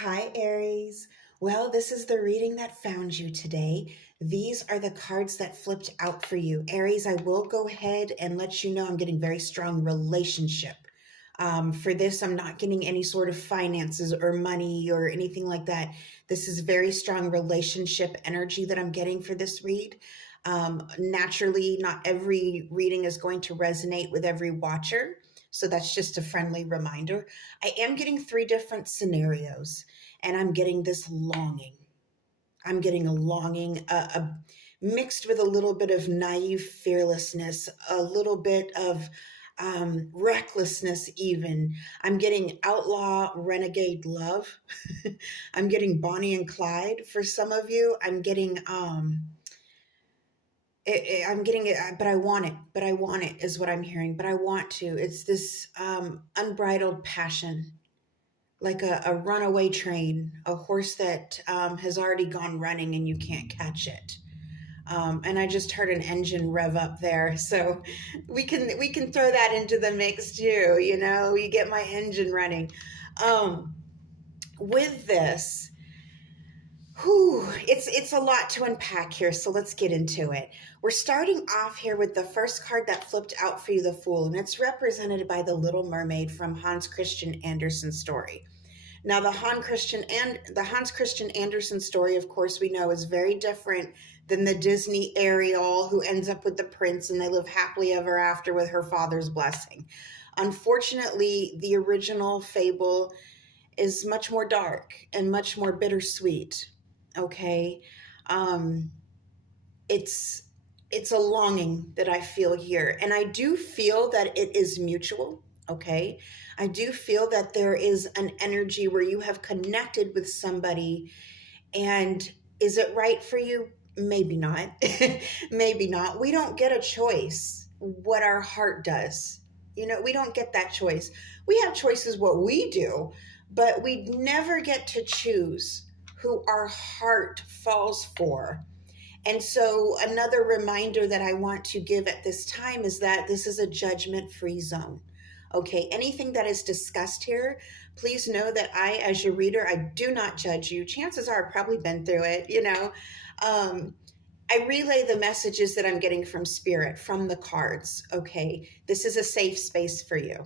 Hi, Aries. Well, this is the reading that found you today. These are the cards that flipped out for you. Aries, I will go ahead and let you know I'm getting very strong relationship. For this, I'm not getting any sort of finances or money or anything like that. This is very strong relationship energy that I'm getting for this read. Naturally, not every reading is going to resonate with every watcher. So that's just a friendly reminder. I am getting three different scenarios, and I'm getting this longing. I'm getting a longing, mixed with a little bit of naive fearlessness, a little bit of recklessness, even. I'm getting outlaw, renegade love. I'm getting Bonnie and Clyde for some of you. I'm getting it, but I want it. But I want it is what I'm hearing. But I want to. It's this unbridled passion, like a runaway train, a horse that has already gone running and you can't catch it. And I just heard an engine rev up there, so we can throw that into the mix too. You get my engine running. Um, with this, it's a lot to unpack here, so let's get into it. We're starting off here with the first card that flipped out for you, the Fool, and it's represented by the Little Mermaid from Hans Christian Andersen's story. Now, the Hans Christian Andersen story, of course, we know is very different than the Disney Ariel who ends up with the prince and they live happily ever after with her father's blessing. Unfortunately, the original fable is much more dark and much more bittersweet. Okay, um, it's it's a longing that I feel here, and I do feel that it is mutual. Okay, I do feel that there is an energy where you have connected with somebody, and is it right for you? Maybe not. Maybe not. We don't get a choice what our heart does. We don't get that choice. We have choices what we do, but we never get to choose who our heart falls for. And so, another reminder that I want to give at this time is that this is a judgment free zone. Okay, anything that is discussed here, please know that I, as your reader, I do not judge you. Chances are I've probably been through it. Um, I relay the messages that I'm getting from spirit, from the cards. Okay, this is a safe space for you.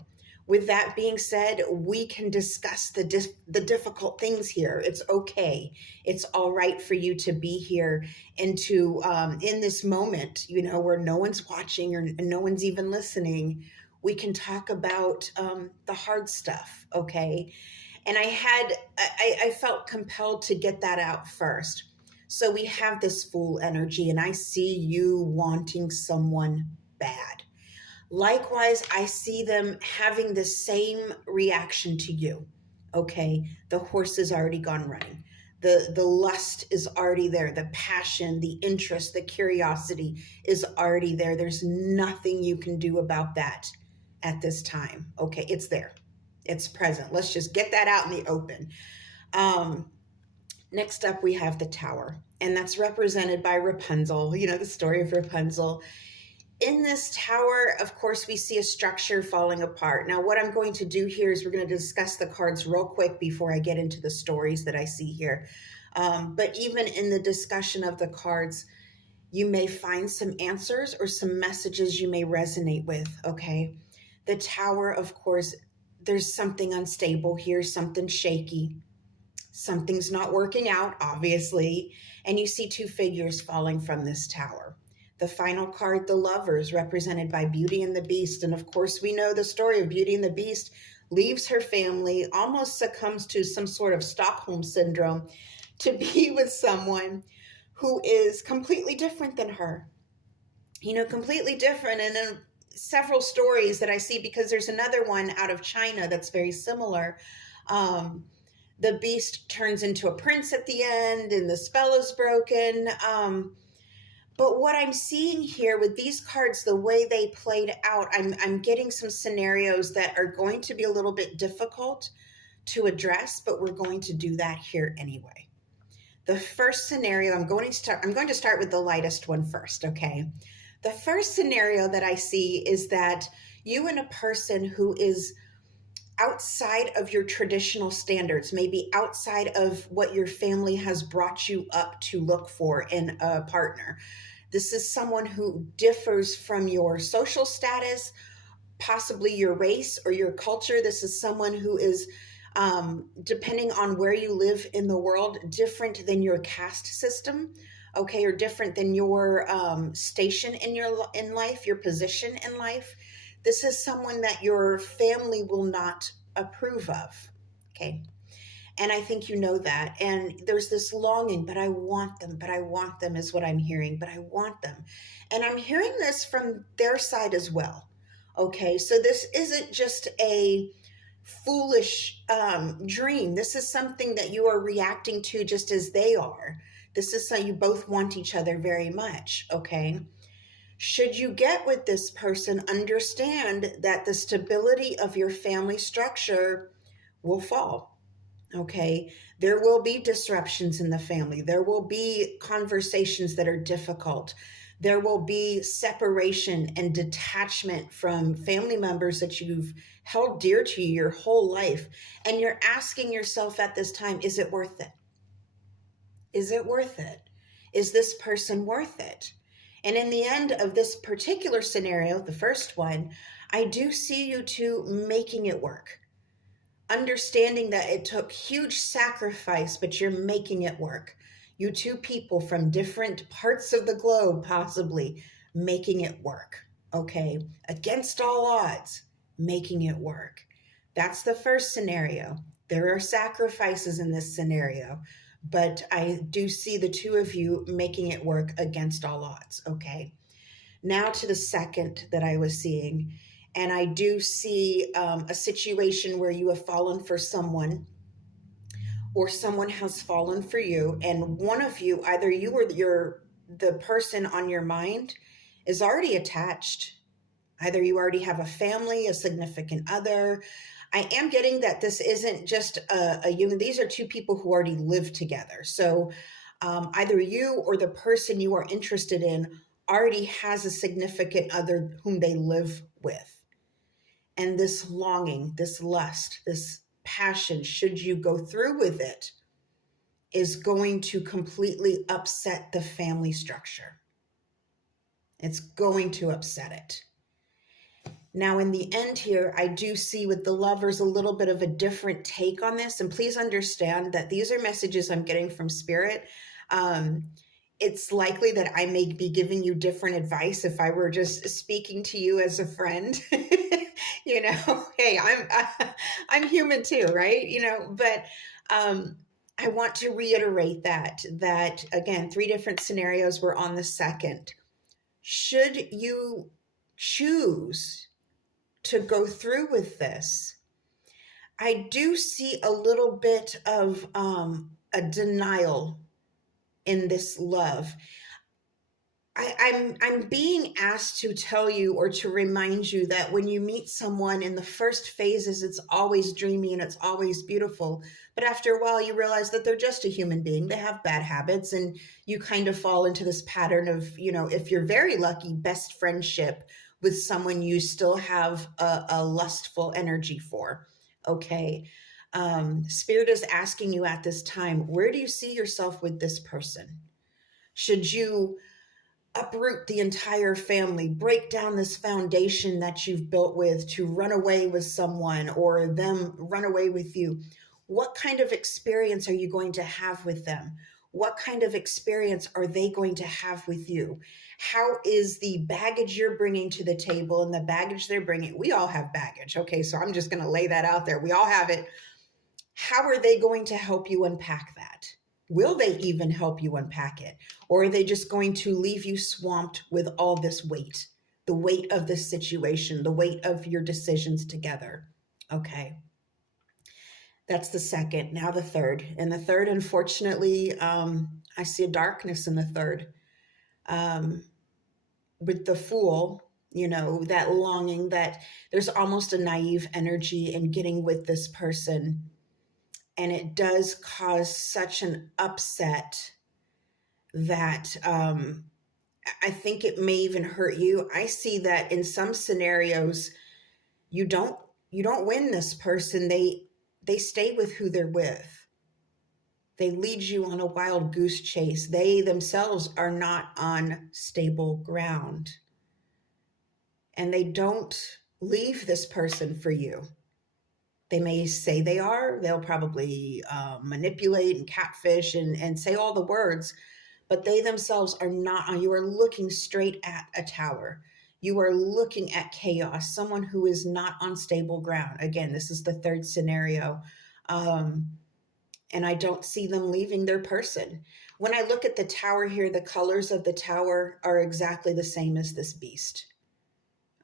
With that being said, we can discuss the difficult things here. It's okay. It's all right for you to be here and to in this moment, where no one's watching or no one's even listening. We can talk about the hard stuff, okay? And I felt compelled to get that out first. So we have this Fool energy, and I see you wanting someone bad. Likewise, I see them having the same reaction to you. Okay, the horse has already gone running. The lust is already there. The passion, the interest, the curiosity is already there. There's nothing you can do about that at this time. Okay, it's there. It's present. Let's just get that out in the open. Um, Next up, we have the Tower, and that's represented by Rapunzel, the story of Rapunzel. In this tower, of course, we see a structure falling apart. Now, what I'm going to do here is we're going to discuss the cards real quick before I get into the stories that I see here. But even in the discussion of the cards, you may find some answers or some messages you may resonate with, okay? The Tower, of course, there's something unstable here, something shaky. Something's not working out, obviously, and you see two figures falling from this tower. The final card, the Lovers, represented by Beauty and the Beast. And of course, we know the story of Beauty and the Beast, leaves her family, almost succumbs to some sort of Stockholm syndrome to be with someone who is completely different than her. Completely different. And then several stories that I see, because there's another one out of China that's very similar. The beast turns into a prince at the end and the spell is broken. But what I'm seeing here with these cards, the way they played out, I'm getting some scenarios that are going to be a little bit difficult to address, but we're going to do that here anyway. The first scenario, I'm going to start with the lightest one first, okay? The first scenario that I see is that you and a person who is outside of your traditional standards, maybe outside of what your family has brought you up to look for in a partner. This is someone who differs from your social status, possibly your race or your culture. This is someone who is, depending on where you live in the world, different than your caste system, okay, or different than your station in in life, your position in life. This is someone that your family will not approve of, okay. And I think you know that. And there's this longing, but I want them is what I'm hearing, but I want them. And I'm hearing this from their side as well. Okay. So this isn't just a foolish dream. This is something that you are reacting to just as they are. This is so you both want each other very much. Okay. Should you get with this person, understand that the stability of your family structure will fall. Okay. There will be disruptions in the family. There will be conversations that are difficult. There will be separation and detachment from family members that you've held dear to you your whole life. And you're asking yourself at this time, is it worth it? Is it worth it? Is this person worth it? And in the end of this particular scenario, the first one, I do see you two making it work, understanding that it took huge sacrifice, but you're making it work. You two people from different parts of the globe, possibly making it work. Okay. Against all odds, making it work. That's the first scenario. There are sacrifices in this scenario, but I do see the two of you making it work against all odds. Okay. Now to the second that I was seeing. And I do see a situation where you have fallen for someone or someone has fallen for you. And one of you, either you or the person on your mind is already attached. Either you already have a family, a significant other. I am getting that this isn't just a human. These are two people who already live together. So either you or the person you are interested in already has a significant other whom they live with. And this longing, this lust, this passion, should you go through with it, is going to completely upset the family structure. It's going to upset it. Now, in the end here, I do see with the lovers a little bit of a different take on this. And please understand that these are messages I'm getting from spirit. It's likely that I may be giving you different advice if I were just speaking to you as a friend. You know, hey, I'm human too, right? You know, but I want to reiterate that again, three different scenarios were on the second. Should you choose to go through with this, I do see a little bit of a denial in this love. I'm being asked to tell you or to remind you that when you meet someone in the first phases, it's always dreamy and it's always beautiful. But after a while, you realize that they're just a human being. They have bad habits, and you kind of fall into this pattern of, you know, if you're very lucky, best friendship with someone you still have a lustful energy for. Okay. Spirit is asking you at this time, where do you see yourself with this person? Should you uproot the entire family, break down this foundation that you've built with to run away with someone or them run away with you? What kind of experience are you going to have with them? What kind of experience are they going to have with you? How is the baggage you're bringing to the table and the baggage they're bringing? We all have baggage. Okay, so I'm just going to lay that out there. We all have it. How are they going to help you unpack that? Will they even help you unpack it? Or are they just going to leave you swamped with all this weight, the weight of this situation, the weight of your decisions together? Okay. That's the second. Now the third. And the third, unfortunately, I see a darkness in the third. With the Fool, you know, that longing, that there's almost a naive energy in getting with this person. And it does cause such an upset that I think it may even hurt you. I see that in some scenarios, you don't you don't win this person. They stay with who they're with. They lead you on a wild goose chase. They themselves are not on stable ground. And they don't leave this person for you. They may say they are. They'll probably manipulate and catfish and say all the words, but they themselves are not on. You are looking straight at a tower. You are looking at chaos, someone who is not on stable ground. Again, this is the third scenario. And I don't see them leaving their person. When I look at the tower here, the colors of the tower are exactly the same as this beast.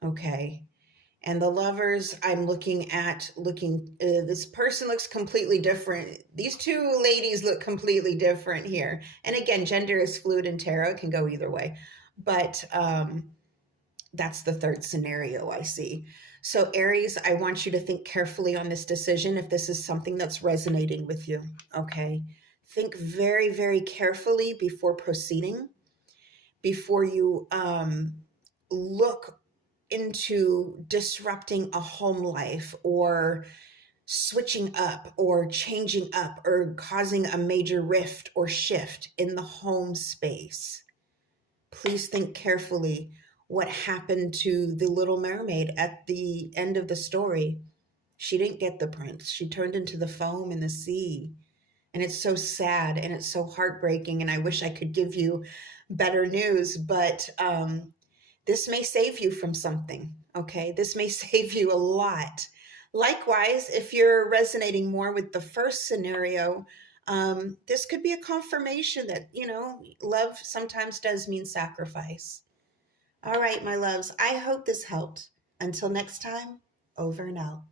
Okay. And the lovers, I'm looking at, this person looks completely different. These two ladies look completely different here. And again, gender is fluid in tarot, it can go either way. But that's the third scenario I see. So Aries, I want you to think carefully on this decision if this is something that's resonating with you, okay? Think very, very carefully before proceeding, before you look into disrupting a home life or switching up or changing up or causing a major rift or shift in the home space. Please think carefully what happened to the Little Mermaid at the end of the story. She didn't get the prince. She turned into the foam in the sea. And it's so sad and it's so heartbreaking. And I wish I could give you better news, but this may save you from something, okay? This may save you a lot. Likewise, if you're resonating more with the first scenario, this could be a confirmation that, love sometimes does mean sacrifice. All right, my loves, I hope this helped. Until next time, over and out.